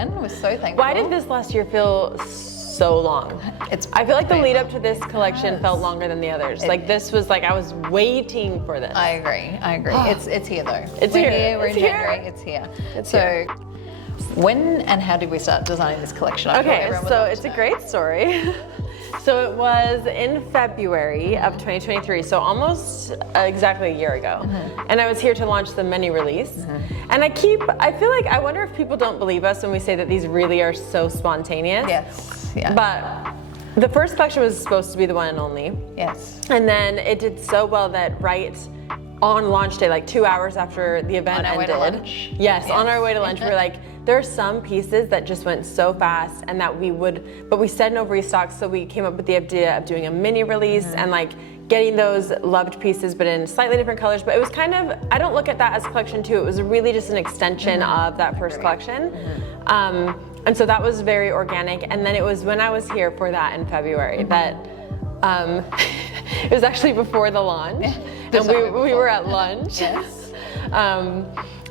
again. We're so thankful. Why did this last year feel so long? I feel like the lead up to this collection felt longer than the others. Like this was like I was waiting for this. I agree. It's here though. It's here. We're in January. It's here. So when and how did we start designing this collection? Okay, so it's a great story. So it was in February of 2023, so almost exactly a year ago. And I was here to launch the mini release. And I feel like, I wonder if people don't believe us when we say that these really are so spontaneous. Yes, yeah. But the first collection was supposed to be the one and only. Yes. And then it did so well that right on launch day, like 2 hours after the event ended. On our way to lunch. Yes, on our way to lunch, we were like, there are some pieces that just went so fast and that but we said no restock, so we came up with the idea of doing a mini release and like getting those loved pieces but in slightly different colors. But it was kind of, I don't look at that as a collection too, it was really just an extension of that first collection. And so that was very organic. And then it was when I was here for that in February that it was actually before the launch. And we were at lunch. Yes.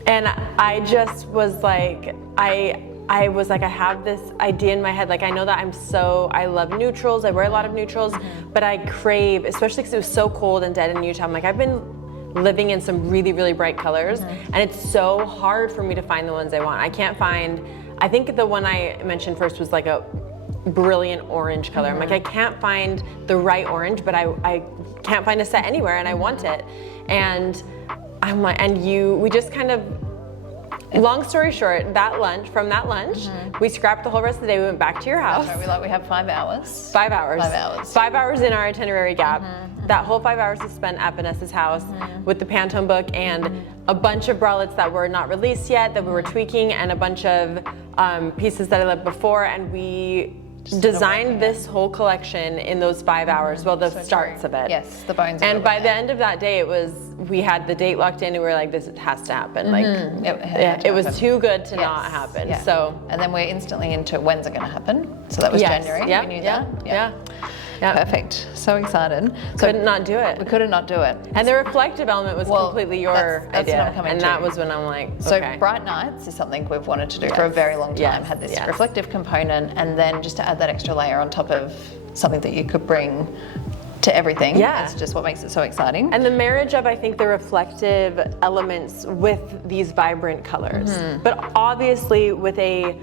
And I just was like, I was like, I have this idea in my head. Like, I know that I love neutrals. I wear a lot of neutrals, but I crave, especially because it was so cold and dead in Utah. I'm like, I've been living in some really, really bright colors, and it's so hard for me to find the ones I want. I can't find, I think the one I mentioned first was like a brilliant orange color. I'm like, I can't find the right orange, but I can't find a set anywhere, and I want it. And I'm like, we just kind of, long story short, from that lunch, we scrapped the whole rest of the day. We went back to your house. That's right, we have 5 hours. 5 hours. 5 hours. 5 hours in our itinerary gap. That whole 5 hours is spent at Vanessa's house with the Pantone book and a bunch of bralettes that were not released yet, that we were tweaking, and a bunch of pieces that I loved before, and we designed this whole collection in those 5 hours. Well, the starts of it. Yes, the bones. And by the end of that day, we had the date locked in, and we were like, this has to happen. Like, it was too good to not happen. Yeah. So, and then we're instantly into when's it going to happen? So that was January. Yeah, we knew that. Yeah. Perfect. So excited. So couldn't not do it. We couldn't not do it. And the reflective element was completely your that's idea. what I'm coming and to. that was when I'm like, So Bright Nights is something we've wanted to do for a very long time. Had this reflective component, and then just to add that extra layer on top of something that you could bring to everything. Yeah. It's just what makes it so exciting. And the marriage of, I think, the reflective elements with these vibrant colors. But obviously with a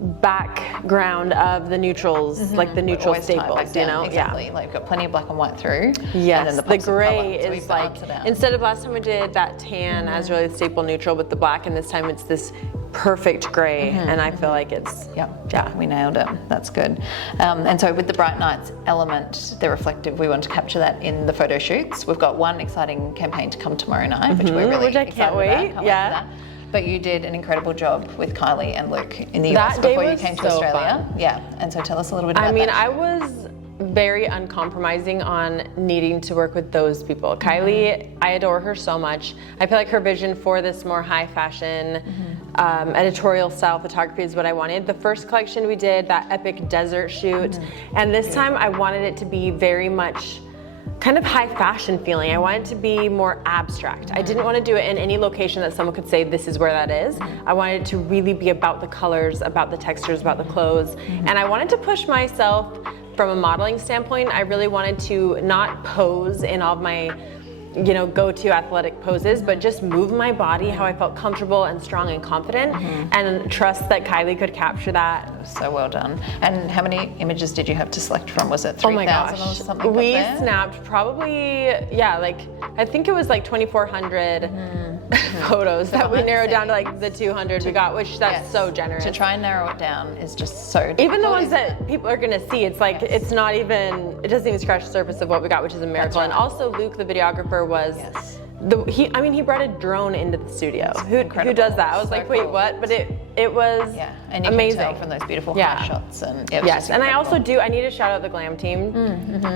background of the neutrals, like the neutral staples, you know? Exactly. Yeah. Like you've got plenty of black and white through. Yes, and then the gray is so like, instead of last time we did that tan as really the staple neutral with the black, and this time it's this perfect gray, and I feel like it's, we nailed it. That's good. And so with the Bright Nights element, the reflective, we want to capture that in the photo shoots. We've got one exciting campaign to come tomorrow night, which we're really excited can't wait. About. But you did an incredible job with Kylie and Luke in the US before you came to Australia. Fun. Yeah, and so tell us a little bit about that. I was very uncompromising on needing to work with those people. Kylie, I adore her so much. I feel like her vision for this more high fashion, editorial style photography is what I wanted. The first collection we did, that epic desert shoot, and this time I wanted it to be very much kind of high fashion feeling. I wanted it to be more abstract. I didn't want to do it in any location that someone could say this is where that is. I wanted it to really be about the colors, about the textures, about the clothes. And I wanted to push myself from a modeling standpoint. I really wanted to not pose in all of my go-to athletic poses, but just move my body how I felt comfortable and strong and confident, and trust that Kylie could capture that. So well done. And how many images did you have to select from? Was it 3,000 or something? We snapped probably, I think it was like 2,400 photos that we narrowed down to like the 200 we got, which that's so generous. To try and narrow it down is just so difficult. Even the ones that people are gonna see, it's like, it's not even, it doesn't even scratch the surface of what we got, which is a miracle. And also Luke, the videographer, was, he brought a drone into the studio. Who does that? I was like, wait, what? But it was and you amazing. Can tell from those beautiful high shots. And and I also I need to shout out the glam team.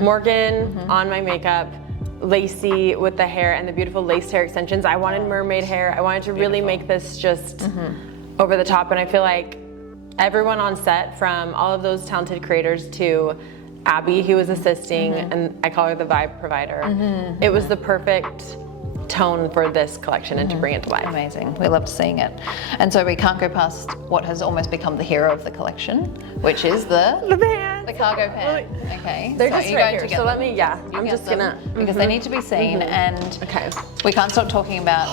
Morgan on my makeup, Lacey with the hair and the beautiful laced hair extensions. I wanted mermaid hair. I wanted to really make this just over the top, and I feel like everyone on set, from all of those talented creators to Abby, who was assisting, and I call her the vibe provider. It was the perfect tone for this collection and to bring it to life. Amazing. We loved seeing it. And so we can't go past what has almost become the hero of the collection, which is the pants. The cargo pants. Okay. They're so just you're right going here. to get So let them. me, yeah, You I'm get just them gonna. because they need to be seen, and Okay. we can't stop talking about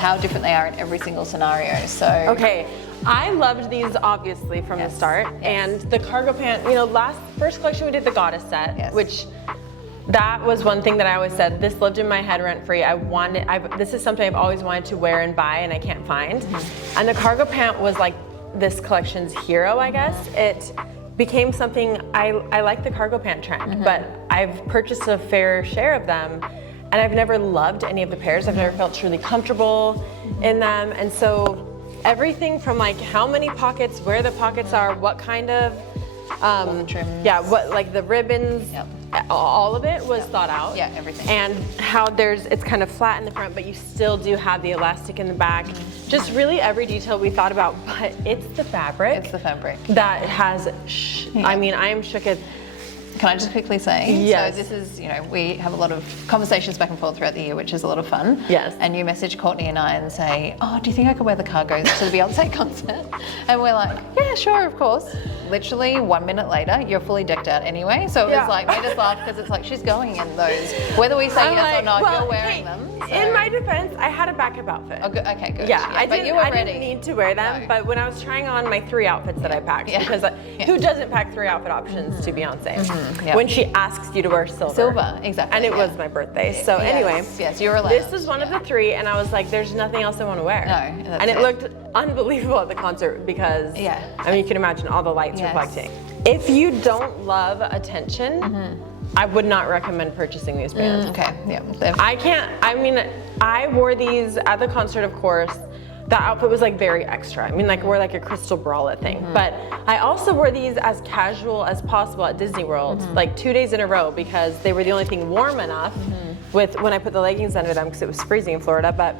how different they are in every single scenario. So Okay. I loved these obviously from the start, and the cargo pant, you know, first collection we did the goddess set, which that was one thing that I always said, this lived in my head rent free. This is something I've always wanted to wear and buy and I can't find. And the cargo pant was like this collection's hero, I guess. It became something, I like the cargo pant trend, but I've purchased a fair share of them and I've never loved any of the pairs. I've never felt truly comfortable in them. And so everything from like how many pockets, where the pockets are, what kind of, trims. yeah, what like the ribbons, all of it was thought out. Yeah, everything. And how it's kind of flat in the front, but you still do have the elastic in the back. Just really every detail we thought about, but it's the fabric. It's the fabric. That has, I mean, I am shook at. Can I just quickly say? Yes. So this is, you know, we have a lot of conversations back and forth throughout the year, which is a lot of fun. Yes. And you message Courtney and I and say, oh, do you think I could wear the cargos to the Beyonce concert? And we're like, yeah, sure, of course. Literally 1 minute later, you're fully decked out anyway. So it was like, made us laugh because it's like, she's going in those. Whether we say yes or not, you're wearing them. So. In my defense, I had a backup outfit. Oh, good. Okay, good. Yeah, I didn't didn't need to wear them, but when I was trying on my 3 outfits that I packed, because who doesn't pack 3 outfit options to Beyonce? When she asks you to wear silver. Silver, exactly. And it was my birthday. So anyway, yes, you were allowed. This was one of the 3, and I was like, there's nothing else I want to wear. No, and it looked unbelievable at the concert because, I mean, you can imagine all the lights reflecting. If you don't love attention, I would not recommend purchasing these pants. Okay, yeah. I wore these at the concert, of course. That outfit was like very extra. I mean, like we're like a crystal bralette thing. But I also wore these as casual as possible at Disney World, like 2 days in a row because they were the only thing warm enough with when I put the leggings under them because it was freezing in Florida. But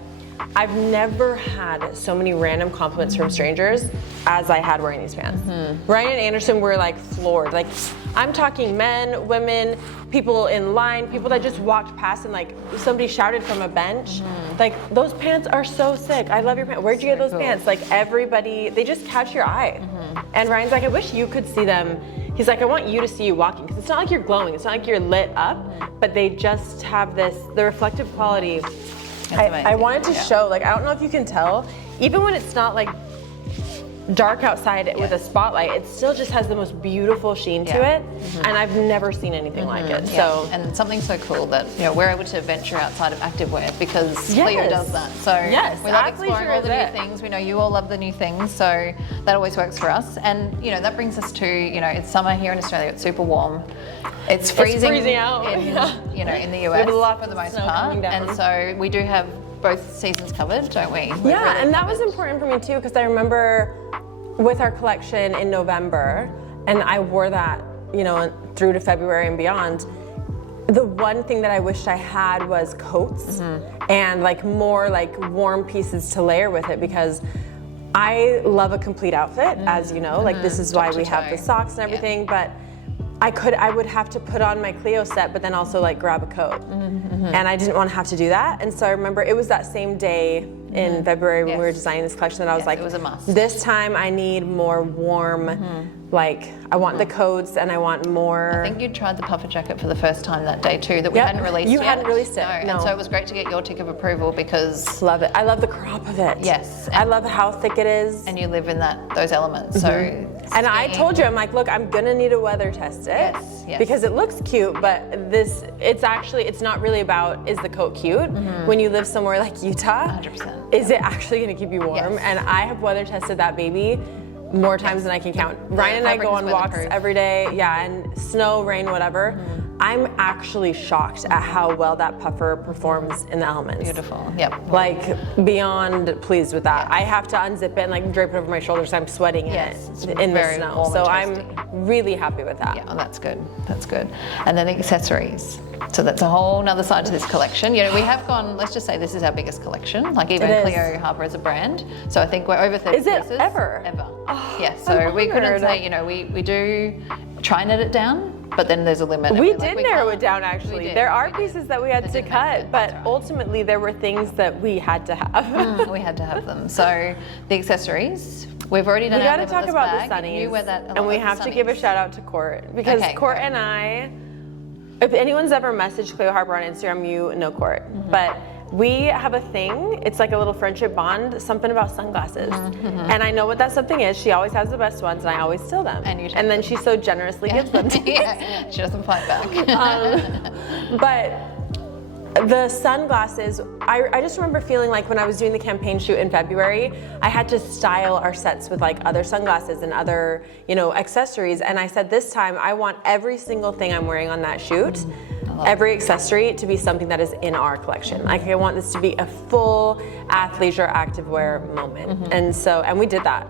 I've never had so many random compliments from strangers as I had wearing these pants. Ryan and Anderson were like floored. Like I'm talking men, women, people in line, people that just walked past and like somebody shouted from a bench. Like those pants are so sick. I love your pants. Where'd you get those pants? Like everybody, they just catch your eye. And Ryan's like, I wish you could see them. He's like, I want you to see you walking because it's not like you're glowing. It's not like you're lit up, but they just have the reflective quality. I wanted to show, like, I don't know if you can tell, even when it's not like dark outside with a spotlight, it still just has the most beautiful sheen to it, and I've never seen anything like it. So, and something so cool that we're able to venture outside of activewear because Cleo does that. So we love exploring all the new things. We know you all love the new things, so that always works for us. And that brings us to it's summer here in Australia. It's super warm. It's freezing out in in the US for the most part, and so we do have both seasons covered, don't we? Yeah, and that was important for me too because I remember with our collection in November, and I wore that, through to February and beyond. The one thing that I wished I had was coats and like more like warm pieces to layer with it because I love a complete outfit, as you know, like this is why we have the socks and everything, but I would have to put on my Cleo set, but then also like grab a coat. And I didn't want to have to do that. And so I remember it was that same day in February when we were designing this collection that I was like, it was a must. This time I need more warm, like I want the coats and I want more. I think you tried the puffer jacket for the first time that day too, that we hadn't released You yet. hadn't released it, no. And so it was great to get your tick of approval because... Love it. I love the crop of it. Yes. I love how thick it is. And you live in those elements, so... And I told you, I'm like, look, I'm gonna need to weather test it because it looks cute, but it's not really about, is the coat cute? When you live somewhere like Utah, 100%. Is it actually gonna keep you warm? And I have weather tested that baby more times than I can count. Ryan and I go on walks every day, and snow, rain, whatever. I'm actually shocked at how well that puffer performs in the elements. Beautiful, yep. Like beyond pleased with that. I have to unzip it and like drape it over my shoulders. I'm sweating in the snow. So I'm really happy with that. Yeah, that's good. That's good. And then the accessories. So that's a whole nother side to this collection. We have gone, let's just say this is our biggest colletion. Like even Cleo Harper as a brand. So I think we're over 30 pieces. Is it ever? Ever. Oh, yes, so we couldn't say, we do try and knit it down. but then there's a limit. We did narrow it down, actually. There are pieces that we had to cut, but ultimately there were things that we had to have. We had to have them. So the accessories, we've already done. We got to talk about the sunnies, you wear that and we have to give a shout out to Court, because Court and I, if anyone's ever messaged Cleo Harper on Instagram, you know Court, but we have a thing, it's like a little friendship bond, something about sunglasses. And I know what that something is. She always has the best ones, and I always steal them. And then she so generously gives them to me. She doesn't fight back. But the sunglasses, I just remember feeling like when I was doing the campaign shoot in February, I had to style our sets with like other sunglasses and other, you know, accessories. And I said this time, I want every single thing I'm wearing on that shoot, every accessory to be something that is in our collection. Like I want this to be a full athleisure activewear moment. And we did that.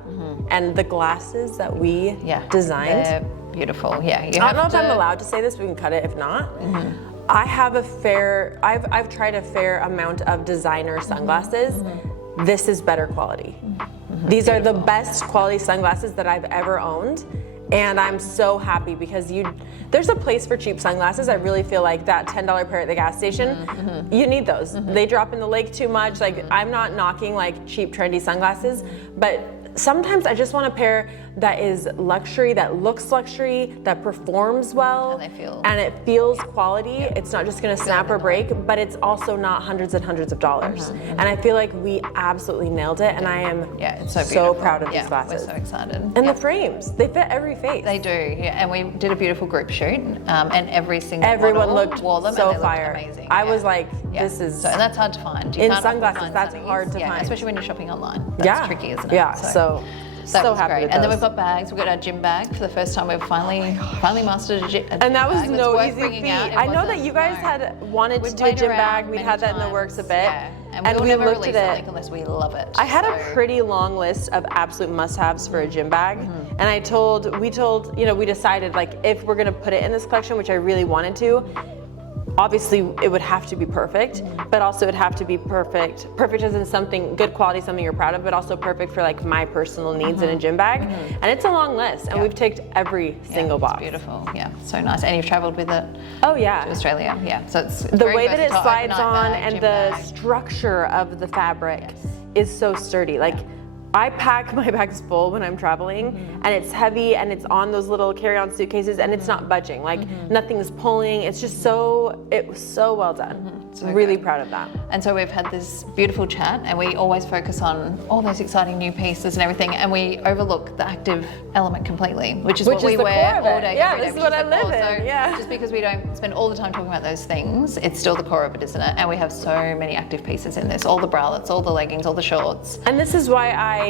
And the glasses that we designed. They're beautiful, I don't know if I'm allowed to say this, we can cut it if not. I've tried a fair amount of designer sunglasses. This is better quality. These are the best quality sunglasses that I've ever owned. And I'm so happy because there's a place for cheap sunglasses. I really feel like that $10 pair at the gas station, you need those. They drop in the lake too much. Like I'm not knocking like cheap, trendy sunglasses, but sometimes I just want a pair that is luxury, that looks luxury, that performs well, and it feels quality. It's not just gonna snap or break, but it's also not hundreds and hundreds of dollars. And I feel like we absolutely nailed it, and I am it's so proud of these glasses. We're so excited. And the frames, they fit every face. They do, and we did a beautiful group shoot, and everyone model looked wore them, so and they fire. Looked amazing. I was like, this is... So, and that's hard to find. In sunglasses, that's hard to find. Especially when you're shopping online. That's tricky, isn't it? Yeah, so happy great. with And then those. we've got bags. We've got our gym bag for the first time. We've finally mastered a gym bag. And that was no easy feat. I know that you guys had wanted to do a gym bag. We'd had that in the works a bit. And we never release something unless we love it. I had a pretty long list of absolute must-haves for a gym bag. And we decided like if we're gonna put it in this collection, which I really wanted to, obviously it would have to be perfect, but also it would have to be perfect as in something good quality, something you're proud of, but also perfect for like my personal needs in a gym bag. And it's a long list, and we've ticked every single box. Beautiful, so nice. And you've traveled with it to Australia, so it's the way that it slides on and the structure of the fabric is so sturdy. Like I pack my bags full when I'm traveling, and it's heavy, and it's on those little carry-on suitcases, and it's not budging. Like nothing's pulling. It's just it was so well done. So really proud of that. And so we've had this beautiful chat, and we always focus on all those exciting new pieces and everything, and we overlook the active element completely, which is what we wear all day. Yeah, this is what I live in. So just because we don't spend all the time talking about those things, it's still the core of it, isn't it? And we have so many active pieces in this, all the bralettes, all the leggings, all the shorts. And this is why I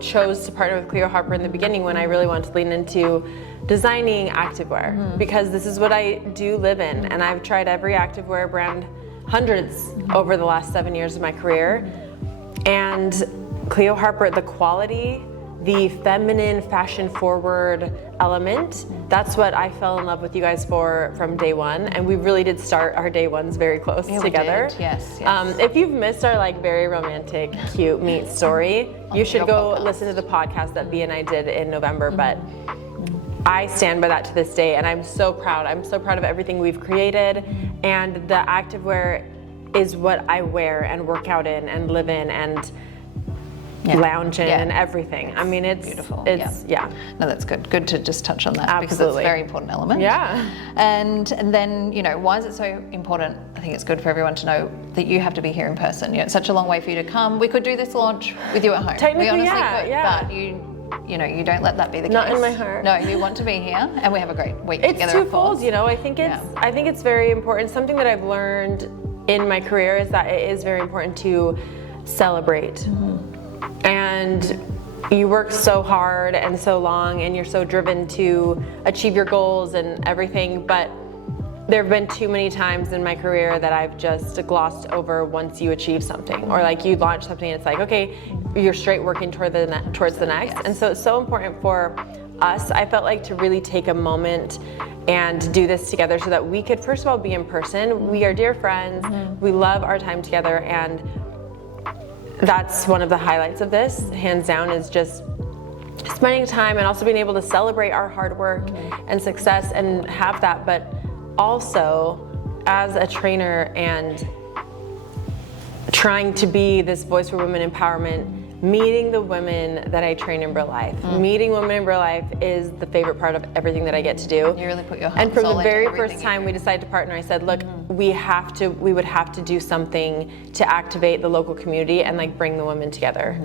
chose to partner with Cleo Harper in the beginning, when I really wanted to lean into designing activewear, because this is what I do live in, and I've tried every activewear brand, hundreds over the last 7 years of my career. And Cleo Harper, the quality, the feminine, fashion-forward element, that's what I fell in love with you guys from day one. And we really did start our day ones very close together. We did. Yes. If you've missed our very romantic, cute meet story, you should go listen to the podcast that B and I did in November. But I stand by that to this day, and I'm so proud. I'm so proud of everything we've created, and the activewear is what I wear and work out in and live in and lounge in and everything. I mean, it's beautiful. No, that's good. Good to just touch on that. Absolutely. Because it's a very important element. Yeah. And then, why is it so important? I think it's good for everyone to know that you have to be here in person. It's such a long way for you to come. We could do this launch with you at home. Technically, we honestly could, but you don't let that be the case. Not in my heart. No, you want to be here, and we have a great week it's together. It's twofold, I think it's very important. Something that I've learned in my career is that it is very important to celebrate. And you work so hard and so long, and you're so driven to achieve your goals and everything, but there have been too many times in my career that I've just glossed over once you achieve something, or like you launch something and it's like, okay, you're straight working towards the next. And so it's so important for us, I felt like, to really take a moment and do this together so that we could, first of all, be in person. We are dear friends. We love our time together, and that's one of the highlights of this, hands down, is just spending time and also being able to celebrate our hard work and success and have that, but also as a trainer and trying to be this voice for women empowerment, meeting the women that I train in Burleigh. Meeting women in Burleigh is the favorite part of everything that I get to do. You really put your heart and and from soul the very into first time we decided to partner, I said, look, we would have to do something to activate the local community and like bring the women together.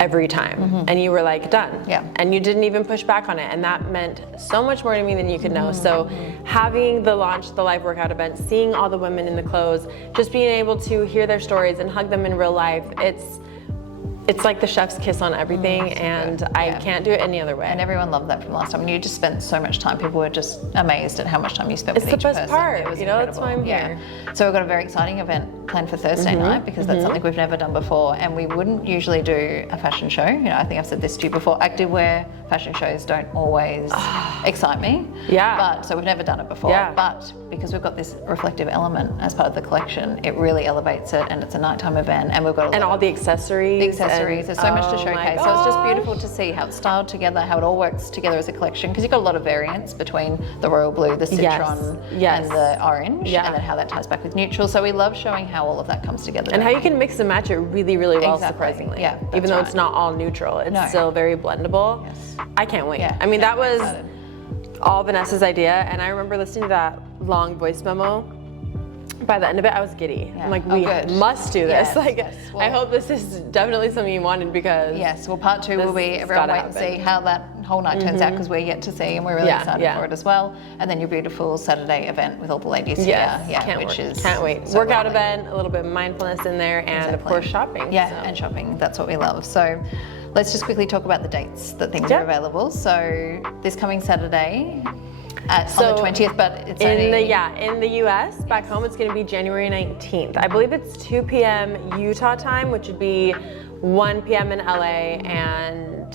Every time. And you were like, done. Yeah. And you didn't even push back on it. And that meant so much more to me than you could know. So having the launch, the live workout event, seeing all the women in the clothes, just being able to hear their stories and hug them in real life, it's like the chef's kiss on everything, and I can't do it any other way. And everyone loved that from last time. And you just spent so much time. People were just amazed at how much time you spent with each person. It's the best part, It was that's why I'm here. So we've got a very exciting event planned for Thursday night, because that's something we've never done before. And we wouldn't usually do a fashion show. I think I've said this to you before. Activewear fashion shows don't always excite me. Yeah. So we've never done it before. Yeah. But because we've got this reflective element as part of the collection, it really elevates it, and it's a nighttime event, and we've got all the accessories. There's so much to showcase. So it's just beautiful to see how it's styled together, how it all works together as a collection, because you've got a lot of variants between the royal blue, the citron, and the orange, and then how that ties back with neutral. So we love showing how all of that comes together. And how you can mix and match it really, really well, surprisingly. Yeah, even though it's not all neutral, it's still very blendable. Yes. I can't wait. Yeah, I mean, that was excited. all Vanessa's idea, and I remember listening to that long voice memo. By the end of it, I was giddy. Yeah. I'm like, we must do this. Yes, well, I hope this is definitely something you wanted, because well, part 2 will be everyone wait and see how that whole night turns out, because we're yet to see, and we're really excited for it as well. And then your beautiful Saturday event with all the ladies here, can't wait. so Workout lovely. event, a little bit of mindfulness in there, and of course shopping. And shopping. That's what we love. So let's just quickly talk about the dates that things are available. So this coming Saturday. On the 20th, but it's in the US, back home it's going to be January 19th. I believe it's 2 p.m. Utah time, which would be 1 p.m. in LA and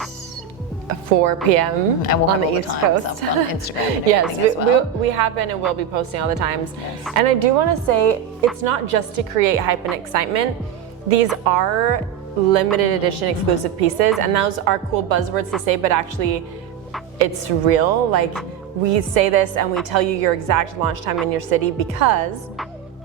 4 p.m. and we'll on have the all East the Coast. times up on Instagram. And yes, as well. we have been and will be posting all the times. And I do want to say, it's not just to create hype and excitement. These are limited edition exclusive pieces, and those are cool buzzwords to say, but actually it's real. Like, we say this and we tell you your exact launch time in your city, because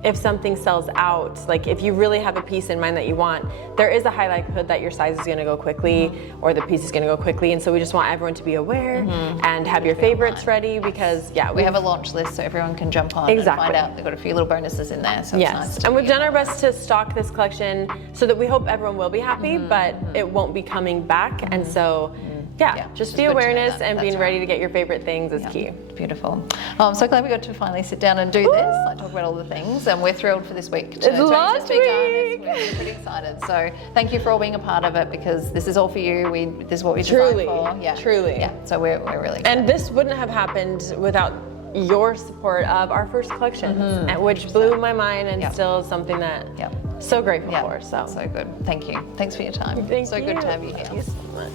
if something sells out, like if you really have a piece in mind that you want, there is a high likelihood that your size is going to go quickly or the piece is going to go quickly. And so we just want everyone to be aware and have your favorites ready, because we have a launch list so everyone can jump on and find out. They've got a few little bonuses in there, so it's nice. And we've done our best to stock this collection so that we hope everyone will be happy, but it won't be coming back. And so just the awareness and being ready to get your favorite things is key. Beautiful. I'm so glad we got to finally sit down and do this. I talk about all the things, and we're thrilled for this week. It's last week. We're pretty excited. So thank you for all being a part of it, because this is all for you. This is what we designed for. Truly. Yeah. So we're really excited. And this wouldn't have happened without your support of our first collections, which blew my mind, and still something that so grateful for. So good. Thank you. Thanks for your time. Thank you. Good to have you here. Thank you so much.